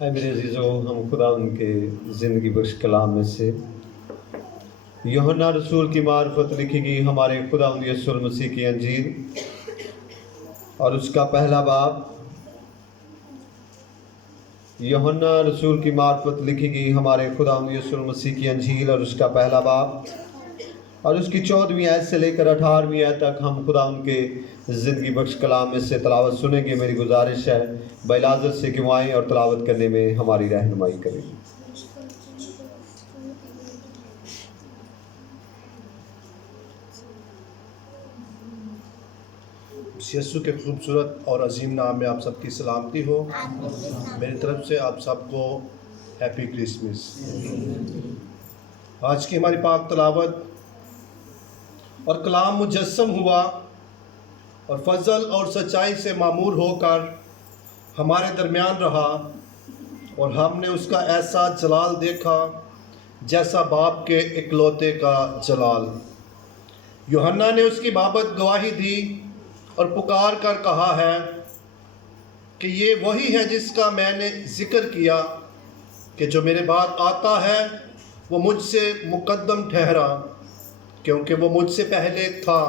اے میرے عزیزو، ہم خدا ان کے زندگی بخش کلام میں سے یوحنا رسول کی معرفت لکھی گئی ہمارے خدا یسوع المسیح کی انجیل اور اس کا پہلا باب، یوحنا رسول کی معرفت لکھی گئی ہمارے خدا یسوع المسیح کی انجیل اور اس کا پہلا باب اور اس کی 14ویں آیت سے لے کر 18ویں آیت تک ہم خدا ان کے زندگی بخش کلام میں سے تلاوت سنیں گے۔ میری گزارش ہے بلاذر سے کہ وہ آئیں اور تلاوت کرنے میں ہماری رہنمائی کریں۔ یسوع کے خوبصورت اور عظیم نام میں آپ سب کی سلامتی ہو۔ میری طرف سے آپ سب کو ہیپی کرسمس۔ آج کی ہماری پاک تلاوت اور کلام مجسم ہوا اور فضل اور سچائی سے معمور ہو کر ہمارے درمیان رہا، اور ہم نے اس کا ایسا جلال دیکھا جیسا باپ کے اکلوتے کا جلال۔ یوحنا نے اس کی بابت گواہی دی اور پکار کر کہا ہے کہ یہ وہی ہے جس کا میں نے ذکر کیا کہ جو میرے بعد آتا ہے وہ مجھ سے مقدم ٹھہرا، کیونکہ وہ مجھ سے پہلے تھا،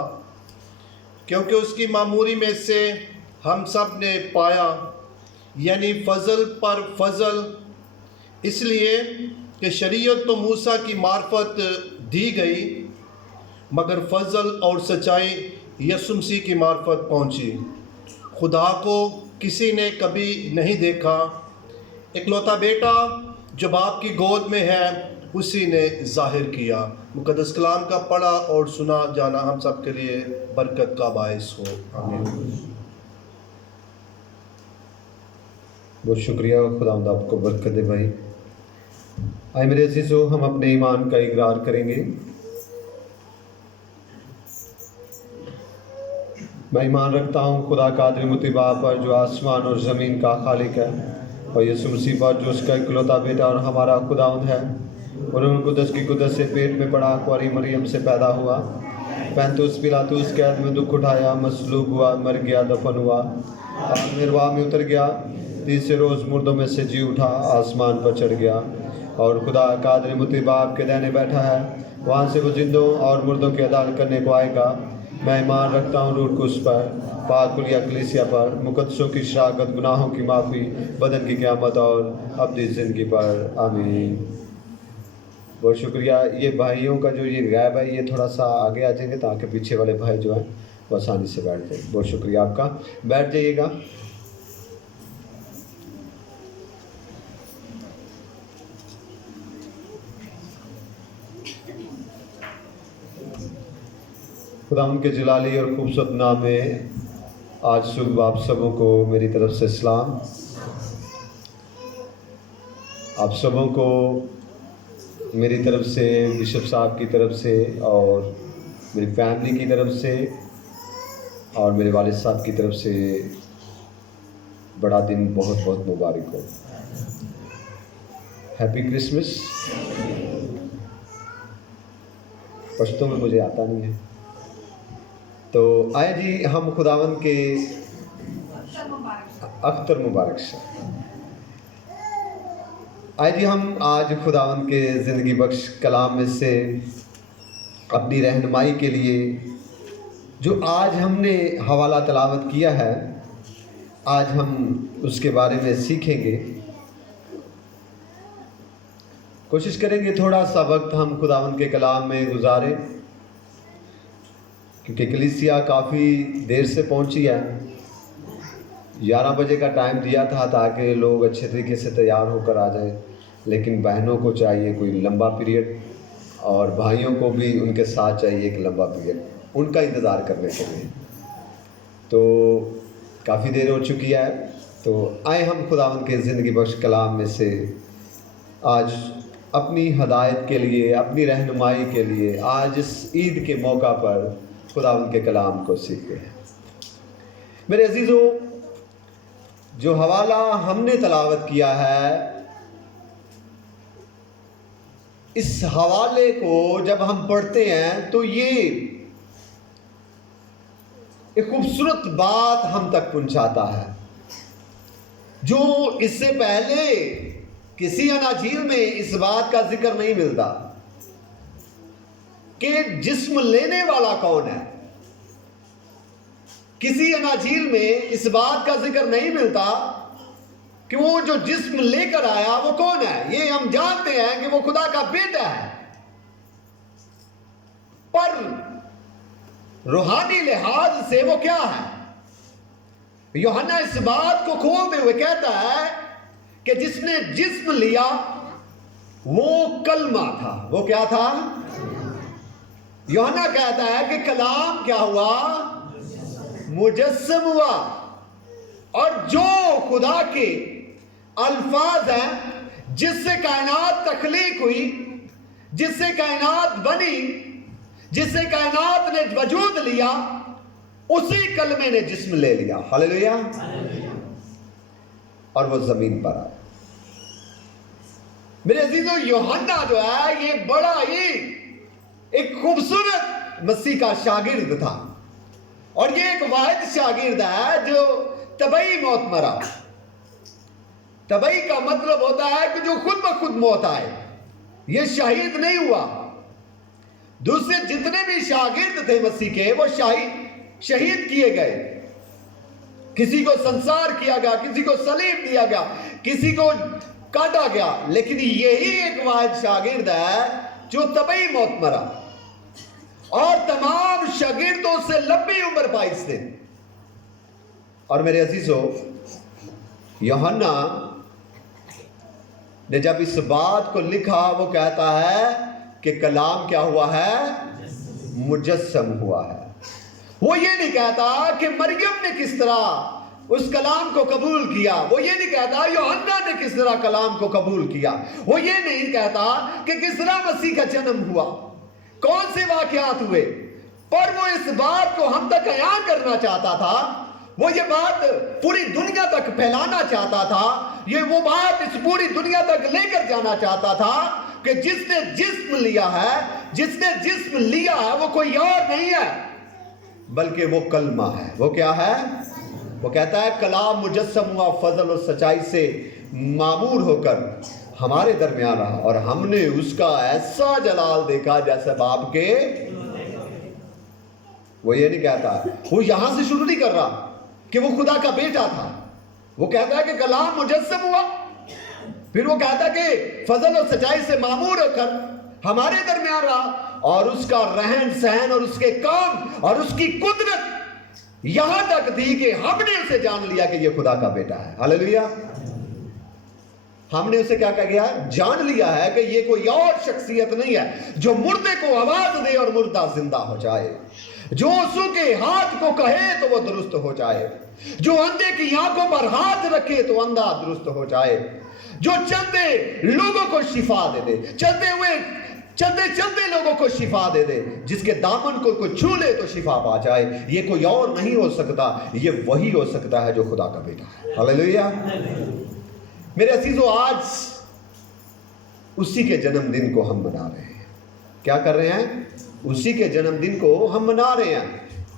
کیونکہ اس کی معموری میں سے ہم سب نے پایا، یعنی فضل پر فضل، اس لیے کہ شریعت تو موسیٰ کی معرفت دی گئی، مگر فضل اور سچائی یسوع مسیح کی معرفت پہنچی۔ خدا کو کسی نے کبھی نہیں دیکھا، اکلوتا بیٹا جو باپ کی گود میں ہے اسی نے ظاہر کیا۔ مقدس کلام کا پڑھا اور سنا جانا ہم سب کے لیے برکت کا باعث ہو، آمین۔ بہت شکریہ، خداوند آپ کو برکت دے بھائی۔ آئے میرے عزیزو، ہم اپنے ایمان کا اقرار کریں گے۔ میں ایمان رکھتا ہوں خدا قادر مطیع پر جو آسمان اور زمین کا خالق ہے، اور یسوع مسیح پر جو اس کا اکلوتا بیٹا اور ہمارا خداوند ہے، اور روح القدس کی قدرت سے پیٹ میں پڑا، کنواری مریم سے پیدا ہوا، پینتوس پیلاطوس قید میں دکھ اٹھایا، مصلوب ہوا، مر گیا، دفن ہوا، ارواح میں اتر گیا، تیسرے روز مردوں میں سے جی اٹھا، آسمان پر چڑھ گیا، اور خدا قادر مطیع باپ کے دہنے بیٹھا ہے، وہاں سے وہ زندوں اور مردوں کی عدالت کرنے کو آئے گا۔ میں ایمان رکھتا ہوں روح القدس پر، پاک کلیہ کلیسیا پر، مقدسوں کی شراکت، گناہوں کی معافی، بدن کی قیامت اور ابدی زندگی پر، آمین۔ بہت شکریہ۔ یہ بھائیوں کا جو یہ غیب ہے یہ تھوڑا سا آگے آ جائیں گے تاکہ پیچھے والے بھائی جو ہیں وہ آسانی سے بیٹھ جائیں۔ بہت شکریہ آپ کا، بیٹھ جائیے گا۔ خدا ان کے جلالی اور خوبصورت نام میں آج صبح آپ سبوں کو میری طرف سے سلام۔ آپ سبوں کو میری طرف سے، بشپ صاحب کی طرف سے اور میری فیملی کی طرف سے اور میرے والد صاحب کی طرف سے بڑا دن بہت بہت مبارک ہو۔ Happy Christmas. پشتوں میں مجھے آتا نہیں ہے، تو آئے جی ہم خداوند کے اختر مبارک سے آئے جی ہم آج خداوند کے زندگی بخش کلام میں سے اپنی رہنمائی کے لیے جو آج ہم نے حوالہ تلاوت کیا ہے، آج ہم اس کے بارے میں سیکھیں گے۔ کوشش کریں گے تھوڑا سا وقت ہم خداوند کے کلام میں گزاریں، کیونکہ کلیسیا کافی دیر سے پہنچی ہے۔ 11 بجے کا ٹائم دیا تھا تاکہ لوگ اچھے طریقے سے تیار ہو کر آ جائیں، لیکن بہنوں کو چاہیے کوئی لمبا پیریڈ، اور بھائیوں کو بھی ان کے ساتھ چاہیے ایک لمبا پیریڈ ان کا انتظار کرنے کے لیے۔ تو کافی دیر ہو چکی ہے، تو آئے ہم خداوند کے زندگی بخش کلام میں سے آج اپنی ہدایت کے لیے، اپنی رہنمائی کے لیے، آج اس عید کے موقع پر خداوند کے کلام کو سیکھتے ہیں۔ میرے عزیزو، جو حوالہ ہم نے تلاوت کیا ہے، اس حوالے کو جب ہم پڑھتے ہیں تو یہ ایک خوبصورت بات ہم تک پہنچاتا ہے جو اس سے پہلے کسی اناجیل میں اس بات کا ذکر نہیں ملتا کہ جسم لینے والا کون ہے. کسی اناجیل میں اس بات کا ذکر نہیں ملتا کہ وہ جو جسم لے کر آیا وہ کون ہے. یہ ہم جانتے ہیں کہ وہ خدا کا بیٹا ہے، پر روحانی لحاظ سے وہ کیا ہے؟ یوحنا اس بات کو کھولتے ہوئے کہتا ہے کہ جس نے جسم لیا وہ کلمہ تھا. وہ کیا تھا؟ یوحنا کہتا ہے کہ کلام کیا ہوا؟ مجسم ہوا. اور جو خدا کے الفاظ ہیں جس سے کائنات تخلیق ہوئی، جس سے کائنات بنی، جس سے کائنات نے وجود لیا، اسی کلمے نے جسم لے لیا. ہاللیلویا. اور وہ زمین پر آیا. میرے عزیزو، یوحنا جو ہے یہ بڑا ہی ایک خوبصورت مسیح کا شاگرد تھا، اور یہ ایک واحد شاگرد ہے جو طبعی موت مرا. طبعی کا مطلب ہوتا ہے کہ جو خود بخود موت آئے. یہ شہید نہیں ہوا. دوسرے جتنے بھی شاگرد تھے مسیح کے وہ شہید کیے گئے. کسی کو سنسار کیا گیا، کسی کو صلیب دیا گیا، کسی کو کاٹا گیا، لیکن یہی ایک واحد شاگرد ہے جو طبعی موت مرا. اور تمام شاگردوں سے لمبی عمر پائس تھے. اور میرے عزیزو، یوحنا نے جب اس بات کو لکھا وہ کہتا ہے کہ کلام کیا ہوا ہے؟ مجسم ہوا ہے. وہ یہ نہیں کہتا کہ مریم نے کس طرح اس کلام کو قبول کیا. وہ یہ نہیں کہتا یوحنا نے کس طرح کلام کو قبول کیا. وہ یہ نہیں کہتا کہ کس طرح مسیح کا جنم ہوا، کون سے واقعات ہوئے. پر وہ اس بات کو ہم تک عیاں کرنا چاہتا تھا. وہ یہ بات پوری دنیا تک پھیلانا چاہتا تھا. یہ وہ بات اس پوری دنیا تک لے کر جانا چاہتا تھا کہ جس نے جسم لیا ہے، جس نے جسم لیا ہے وہ کوئی اور نہیں ہے بلکہ وہ کلمہ ہے. وہ کیا ہے؟ وہ کہتا ہے کلام مجسم ہوا، فضل اور سچائی سے معمور ہو کر ہمارے درمیان رہا، اور ہم نے اس کا ایسا جلال دیکھا جیسے باپ کے. وہ یہ نہیں کہتا، وہ یہاں سے شروع نہیں کر رہا کہ وہ خدا کا بیٹا تھا. وہ کہتا ہے کہ کلام مجسم ہوا، پھر وہ کہتا ہے کہ فضل اور سچائی سے معمور ہو کر ہمارے درمیان رہا، اور اس کا رہن سہن اور اس کے کام اور اس کی قدرت یہاں تک تھی کہ ہم نے اسے جان لیا کہ یہ خدا کا بیٹا ہے. ہاللیلویا. ہم نے اسے کیا کہا گیا؟ جان لیا ہے کہ یہ کوئی اور شخصیت نہیں ہے جو مردے کو آواز دے اور مردہ زندہ ہو جائے، جو سو کے ہاتھ کو کہے تو وہ درست ہو جائے، جو اندھے کی آنکھوں پر ہاتھ رکھے تو اندھا درست ہو جائے، جو چلتے لوگوں کو شفا دے دے، چلتے لوگوں کو شفا دے دے، جس کے دامن کو کوئی چھو لے تو شفا پا جائے. یہ کوئی اور نہیں ہو سکتا، یہ وہی ہو سکتا ہے جو خدا کا بیٹا ہے. ہاللیلویا. میرے عزیزو، آج اسی کے جنم دن کو ہم منا رہے ہیں. کیا کر رہے ہیں؟ اسی کے جنم دن کو ہم منا رہے ہیں،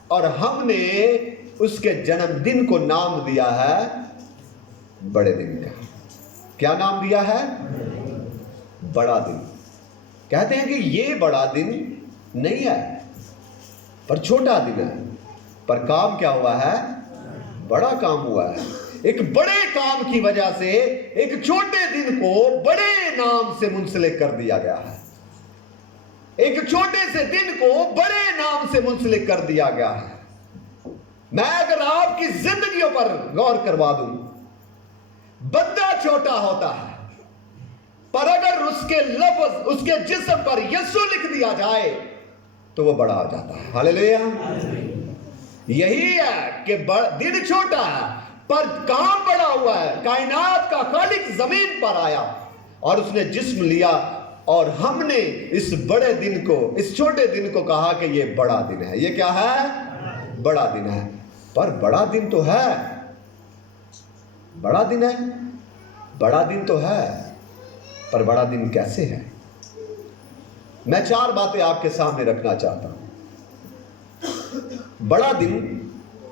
اور ہم نے اس کے جنم دن کو نام دیا ہے بڑے دن کا. کیا نام دیا ہے؟ بڑا دن. کہتے ہیں کہ یہ بڑا دن نہیں ہے پر چھوٹا دن ہے، پر کام کیا ہوا ہے؟ بڑا کام ہوا ہے. ایک بڑے کام کی وجہ سے ایک چھوٹے دن کو بڑے نام سے منسلک کر دیا گیا ہے. ایک چھوٹے سے دن کو بڑے نام سے منسلک کر دیا گیا ہے. میں اگر آپ کی زندگیوں پر غور کروا دوں، بندہ چھوٹا ہوتا ہے، پر اگر اس کے لفظ، اس کے جسم پر یسوع لکھ دیا جائے تو وہ بڑا ہو جاتا ہے. ہاللیلویا. یہی ہے کہ دن چھوٹا ہے پر کام بڑا ہوا ہے. کائنات کا خالق زمین پر آیا اور اس نے جسم لیا، اور ہم نے اس بڑے دن کو، اس چھوٹے دن کو کہا کہ یہ بڑا دن ہے. یہ کیا ہے؟ بڑا دن ہے. پر بڑا دن تو ہے، بڑا دن ہے، بڑا دن تو ہے، پر بڑا دن کیسے ہے؟ میں 4 باتیں آپ کے سامنے رکھنا چاہتا ہوں. بڑا دن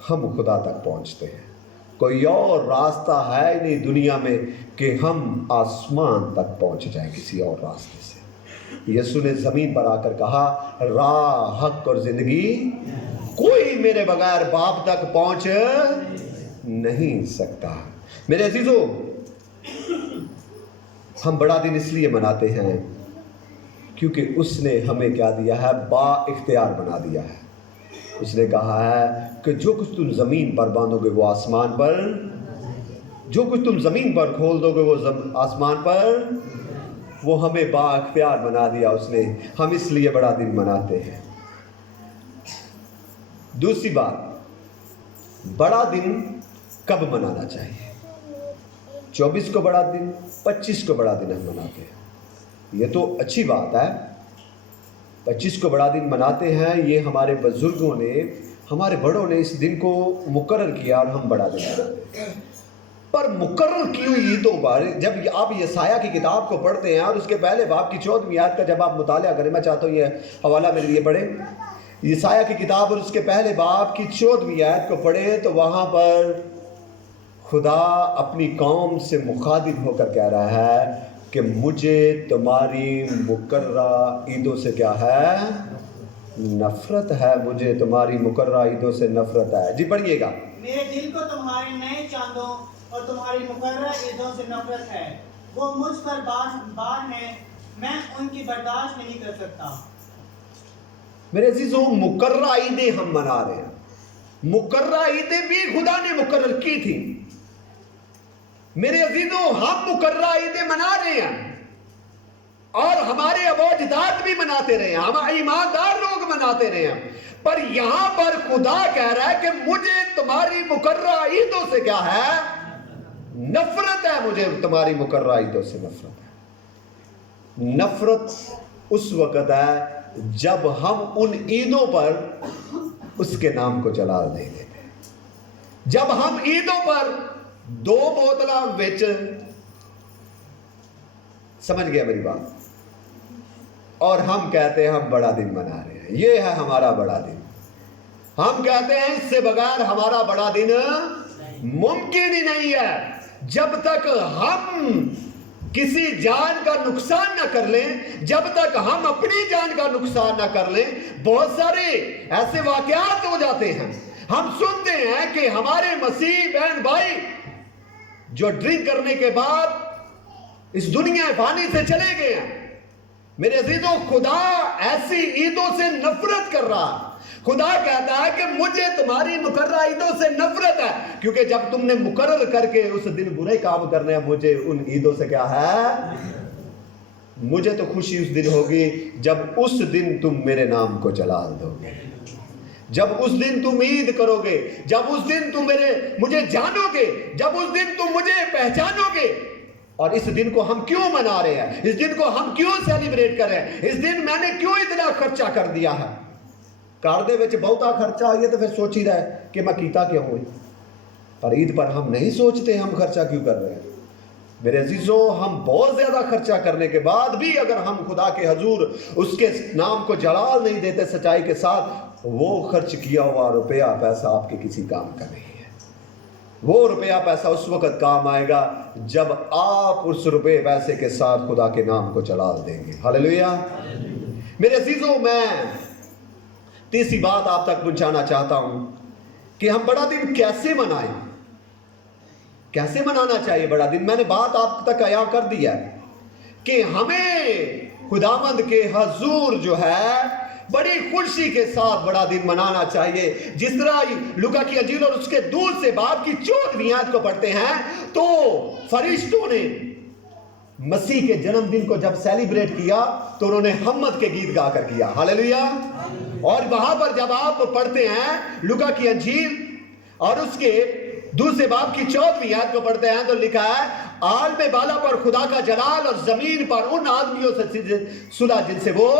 ہم خدا تک پہنچتے ہیں. کوئی اور راستہ ہے نہیں دنیا میں کہ ہم آسمان تک پہنچ جائیں کسی اور راستے سے. یسوع نے زمین پر آ کر کہا راہ حق اور زندگی کوئی میرے بغیر باپ تک پہنچ نہیں سکتا. میرے عزیزو، ہم بڑا دن اس لیے مناتے ہیں کیونکہ اس نے ہمیں کیا دیا ہے؟ با اختیار بنا دیا ہے. اس نے کہا ہے کہ جو کچھ تم زمین پر باندھو گے وہ آسمان پر، جو کچھ تم زمین پر کھول دو گے وہ آسمان پر. وہ ہمیں با اختیار بنا دیا اس نے. ہم اس لیے بڑا دن مناتے ہیں. دوسری بات، بڑا دن کب منانا چاہیے؟ 24 کو بڑا دن، 25 کو بڑا دن ہم مناتے ہیں. یہ تو اچھی بات ہے. 25 کو بڑا دن مناتے ہیں. یہ ہمارے بزرگوں نے، ہمارے بڑوں نے اس دن کو مقرر کیا اور ہم بڑا دن مناتے ہیں. پر مقرر کی ہوئی عیدوں پر جب آپ یسایہ کی کتاب کو پڑھتے ہیں اور اس کے پہلے باب کی 14ویں آیت کا جب آپ مطالعہ کریں، میں چاہتا ہوں یہ حوالہ میرے لیے پڑھیں. یسایہ کی کتاب اور اس کے پہلے باب کی 14ویں آیت کو پڑھیں تو وہاں پر خدا اپنی قوم سے مخاطب ہو کر کہہ رہا ہے کہ مجھے تمہاری مقررہ عیدوں سے کیا ہے؟ نفرت ہے. مجھے تمہاری مقررہ عیدوں سے نفرت ہے. جی پڑھیے گا. میرے دل کو تمہارے نئے چاندوں اور تمہاری مقررہ عیدوں سے نفرت ہے. وہ مجھ پر بار ہیں، میں ان کی برداشت نہیں کر سکتا. میرے عزیزوں، مقررہ عیدیں ہم منا رہے ہیں. مقررہ عیدیں بھی خدا نے مقرر کی تھی. میرے عزیزوں، ہم مقررہ عیدیں منا رہے ہیں اور ہمارے آباء و اجداد بھی مناتے رہے ہیں، ہم ایماندار لوگ مناتے رہے ہیں. پر یہاں پر خدا کہہ رہا ہے کہ مجھے تمہاری مقررہ عیدوں سے کیا ہے؟ نفرت ہے. مجھے تمہاری مقررہ عیدوں سے نفرت ہے. نفرت اس وقت ہے جب ہم ان عیدوں پر اس کے نام کو جلال نہیں دیتے. جب ہم عیدوں پر 2 بوتلاں بیچ، سمجھ گیا میری بات، اور ہم کہتے ہیں ہم بڑا دن منا رہے ہیں، یہ ہے ہمارا بڑا دن. ہم کہتے ہیں اس سے بغیر ہمارا بڑا دن ممکن ہی نہیں ہے. جب تک ہم کسی جان کا نقصان نہ کر لیں، جب تک ہم اپنی جان کا نقصان نہ کر لیں. بہت سارے ایسے واقعات ہو جاتے ہیں، ہم سنتے ہیں کہ ہمارے مسیح بہن بھائی جو ڈرنک کرنے کے بعد اس دنیا فانی سے چلے گئے ہیں. میرے عزیزوں، خدا ایسی عیدوں سے نفرت کر رہا ہے. خدا کہتا ہے کہ مجھے تمہاری مقررہ عیدوں سے نفرت ہے، کیونکہ جب تم نے مقرر کر کے اس دن برے کام کرنے ہیں، مجھے ان عیدوں سے کیا ہے؟ مجھے تو خوشی اس دن ہوگی جب اس دن تم میرے نام کو جلال دو گے، جب اس دن تم عید کرو گے، جب اس دن تم مجھے جانو گے، جب اس دن تم مجھے پہچانو گے. اور اس دن کو ہم کیوں منا رہے ہیں؟ اس دن کو ہم کیوں سیلیبریٹ کر رہے ہیں؟ اس دن میں نے کیوں اتنا خرچہ کر دیا ہے؟ کار دے وچ بہتا خرچہ آئیے تو پھر سوچی رہا ہے کہ میں کیتا کیوں ہوئی. پر عید پر ہم نہیں سوچتے ہم خرچہ کیوں کر رہے ہیں. میرے عزیزوں، ہم بہت زیادہ خرچہ کرنے کے بعد بھی اگر ہم خدا کے حضور اس کے نام کو جلال نہیں دیتے سچائی کے ساتھ، وہ خرچ کیا ہوا روپیہ پیسہ آپ کے کسی کام کا نہیں ہے. وہ روپیہ پیسہ اس وقت کام آئے گا جب آپ اس روپے پیسے کے ساتھ خدا کے نام کو جلال دیں گے. ہاللیلویہ. میرے عزیزوں، میں تیسری بات آپ تک پہنچانا چاہتا ہوں کہ ہم بڑا دن کیسے منائیں، کیسے منانا چاہیے بڑا دن. میں نے بات آپ تک عیاں کر دی ہے کہ ہمیں خداوند کے حضور جو ہے بڑی خوشی کے ساتھ بڑا دن منانا چاہیے. جس طرح لوکا کی انجیل اور اس کے دوسرے باب کی 14ویں آیت کو پڑھتے ہیں تو فرشتوں نے مسیح کے جنم دن کو جب سیلیبریٹ کیا تو انہوں نے حمد کے گیت گا کر کیا. ہاللیلویہ. اور وہاں پر جب آپ پڑھتے ہیں لوکا کی انجیل اور اس کے دوسرے باب کی 14ویں آیت کو پڑھتے ہیں تو لکھا ہے عالم بالا پر خدا کا جلال اور زمین پر ان آدمیوں سے صلح جن سے وہ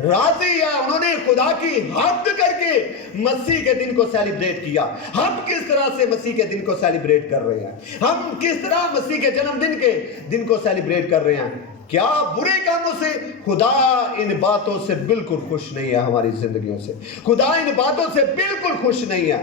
راضی ہے. انہوں نے خدا کی حمد کر کے مسیح کے دن کو سیلیبریٹ کیا. ہم کس طرح سے مسیح کے دن کو سیلیبریٹ کر رہے ہیں؟ ہم کس طرح مسیح کے جنم دن کے دن کو سیلیبریٹ کر رہے ہیں؟ کیا برے کاموں سے؟ خدا ان باتوں سے بالکل خوش نہیں ہے. ہماری زندگیوں سے خدا ان باتوں سے بالکل خوش نہیں ہے.